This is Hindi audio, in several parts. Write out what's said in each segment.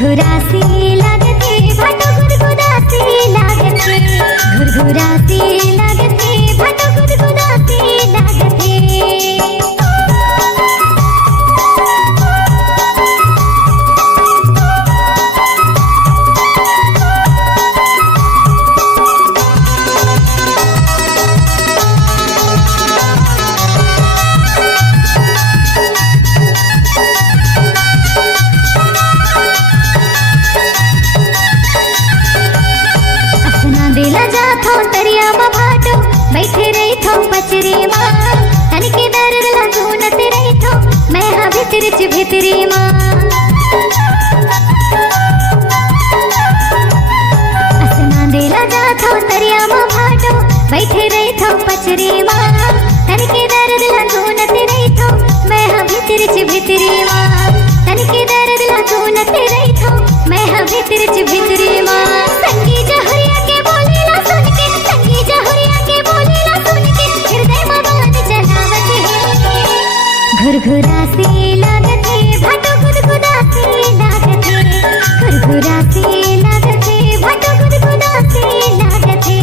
घुरघुरासी लागते भाटो गुदगुदासी लागते घुरघुरासी लागते भाटो गुदगुदासी लागते बेला जाथो तरिया मा भाटो बैठे रही थो पचरी माँ तनिके दर्द लागो नते रही थो मैं हाँ भितरी माँ असना बेला जाथो तरिया मा भाटो बैठे रही थो पचरी माँ तनिके दर्द लागो नते रही थो मैं हाँ भितरी माँ तनिके दर्द लागो नते रही थो मैं हाँ भितरी माँ संगी जहरिया के घुरघुरासी लागते भाटो गुदगुदासी लागते घुरघुरासी लागते भाटो गुदगुदासी लागते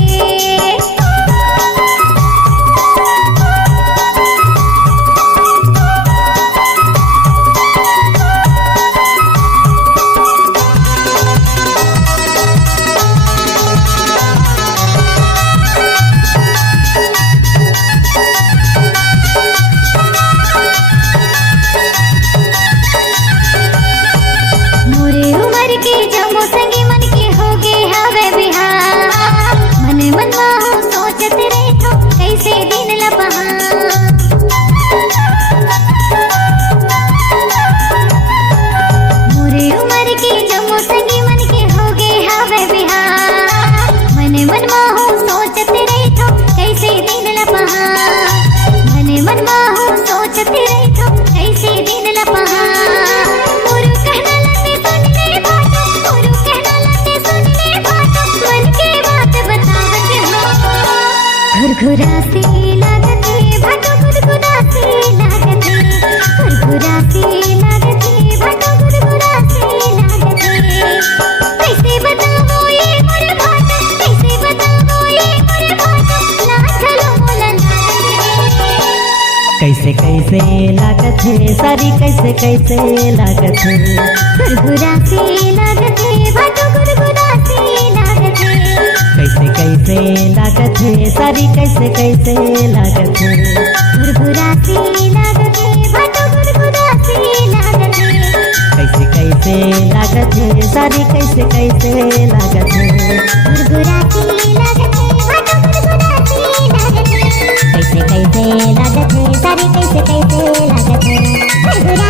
घुरघुरासी लागते भाटो गुदगुदासी लागते घुरघुरासी लागते भाटो गुदगुदासी लागते कैसे बताओ ये मोरे भाटो कैसे बताओ ये मोरे भाटो ना चलो मोला कैसे कैसे लागत है सारी कैसे कैसे लागत है घुरघुरासी लागते भाटो गुदगुदासी लागते कैसे कैसे लागत है सारी कैसे कैसे लागत है घुरघुरासी लागते भाटो गुदगुदासी लागते कैसे कैसे लागत है सारी कैसे कैसे लागत है घुरघुरासी लागते भाटो गुदगुदासी लागते कैसे कैसे लागत है सारी कैसे कैसे लागत है